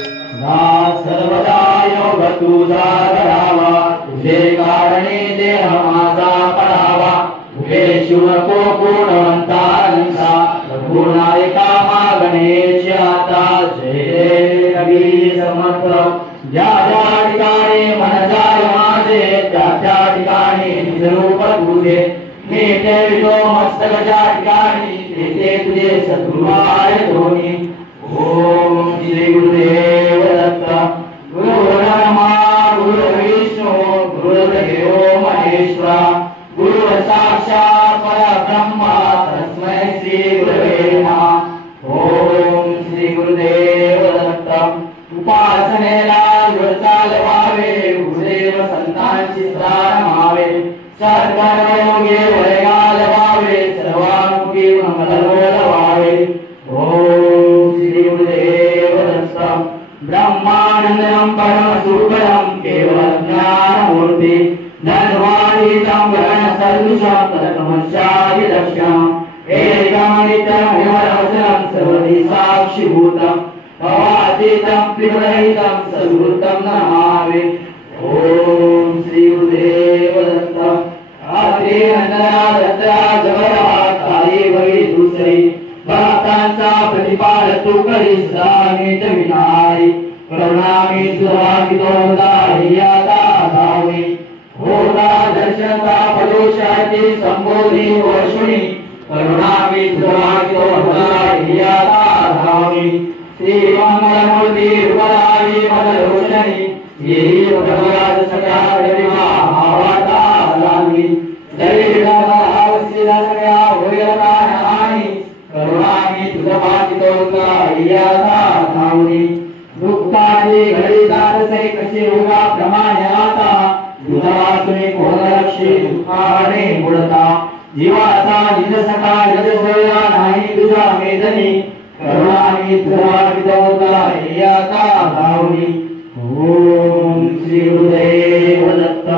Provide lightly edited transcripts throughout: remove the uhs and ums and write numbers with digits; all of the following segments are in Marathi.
ना सर्वदा योग तुझा करावा, तुझे कारणे देह माझा पडावा. उभे शिव को गुणवंतांचा, प्रभुनायका मागणेची आता. जय जय रवी समर्थ. ज्या ज्या ठिकाणी मन जाय माझे, त्या त्या ठिकाणी निजरूप तुझे. मी ठेवितो मस्तक ज्या ठिकाणी, ते तुझे सद्गुरु आहे दोन्ही. ओम श्री गुरुदेव दत्त. गुरु ब्रह्मा गुरु विष्णू गुरुदेव महेश्वरा. गुरु साक्षात परब्रह्म तस्मै श्री गुरवे नमः. ओम श्री गुरुदेव दत्त. उपासनेला चालवावे, गुरुदेव संतांची रमावे. सत्कर्मयोगे वय घालवावे, सर्वांगी मंगल बोलवावे. ओम श्री गुरुदेव दत्त. ब्रह्मानंदं परमसुखदं केवलज्ञानमूर्ति. धन्वादितं गणसदृशं तत्त्वमस्यादिलक्ष्यम्. एकमनित्यमविमलवचनं सर्वदि साक्षिभूतं. भवातीतं त्रिगुणरहितं सद्गुरुं नमामि. ओम श्री गुरुदेव दत्त. आदि नंदना दत्ता जगदा ताई वै दुसरी. भक्तांचा प्रतिपाल तू करीस रामीत विनारी. करुणामी सुभागितो दारी आता धावी. होता दर्शनता पदोषाती संबोधी वर्षुणी. करुणामी सुभागितो दारी आता धावी. श्री मंगलमूर्ती रूपधारी मदरोषणी. येई प्रभुराज सगळ्या प्रतिमा भावाता लावी. जय विधाता सगळ्या होयता आणि. करुणामी तुझभागितो याता धावणी. दुःखाची घडी दाटसे कशी उगा प्रमाणे आता. दुधासुनी कोणलक्षी दुःखाने बुडता. जीवाचा निज सखा निज सोया नाही तुझ्या मेदनी. करुणामी तुझभागितो याता धावणी. ओम श्री गुरुदेव दत्त.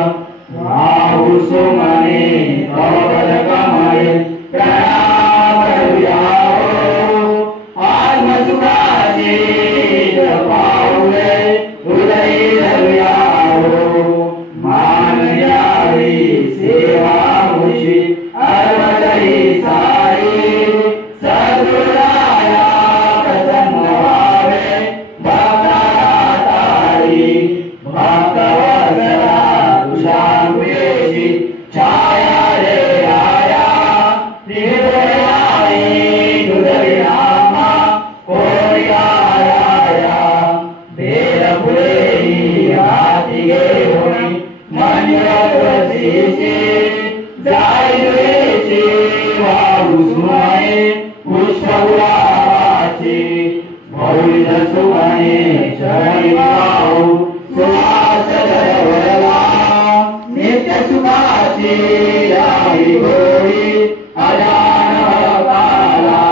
राहु सुमने पवन कमळे. प्रणाम करूयाओ आत्मसुखाचे पाऊले हृदय धरूयाओ. मान यावी सेवा मुशी अर्वजही सारी. सद्गुरुराया प्रसन्न व्हावे भक्ताला तारी. भक्तवत्सला तुझ्या छाया रे आया. निर्दयाई दुर्विनामा कोणी आया. बेलफुलेही हाती घेऊन मंजूरसीची. जायची वाहू सुमने पुष्पगुलाबाची. बहुविध सुमने चरणी वाहू सुवास दरवळला. नित्य सुखाची यावी गोडी अजान भक्ताला.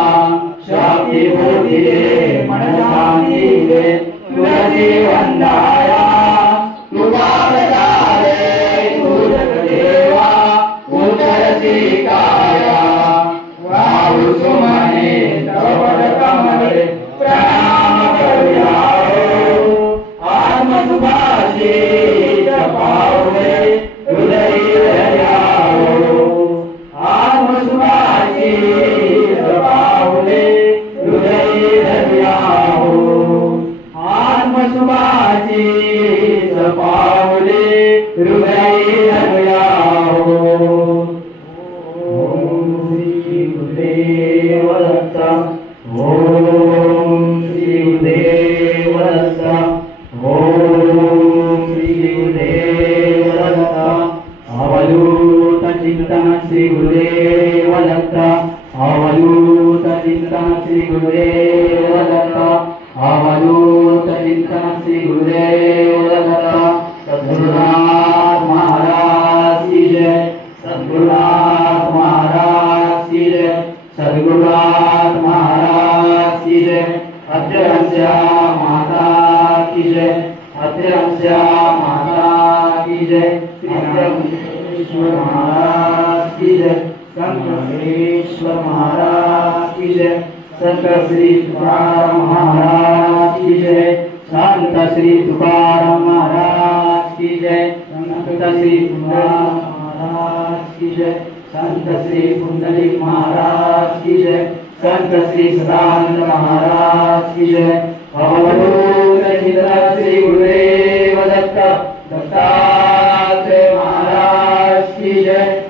शक्ती भूती दे मन शांती दे तुझी वंदाया. तुझा प्रसादे तुझ देवा उतरसी काया. वाहू सुमने तवड कमळे प्रणाम करूयाओ. आत्मसुखाची पाऊले हृदय धरूयाओ. आत्मसुखाची पाऊले हृदय धरूयाओ. आत्मसुखाची पाऊले हृदय धरूयाओ. ओम श्री गुरुदेव दत्त. ओम श्री गुरुदेव दत्त. ओम श्री गुरुदेव दत्त. अवधूत चिंतन श्री गुरुदेव दत्त. अवधूत चिंतन श्री गुरुदेव दत्त. अवधूत चिंतन श्री गुरुदेव दत्त. सद्गुरुनाथ महाराज की जय. सद्गुरुनाथ महाराज की जय. सद्गुरुनाथ महाराज की जय. अत्यंस्या माता की जय. अत्यंस्या माता की जय. अत्यंतेश्वर महाराज की जय. संगमेश्वर महाराज की जय. संत श्री तुकाराम महाराज की जय. संत श्री तुकाराम महाराज की जय। संत श्री तुकाराम महाराज की जय। संत श्री पुंडलिक महाराज की जय। संत श्री सदानंद महाराज की जय। अवधूत चिंतन श्री गुरुदेव दत्त दत्तात्रेय महाराज की जय।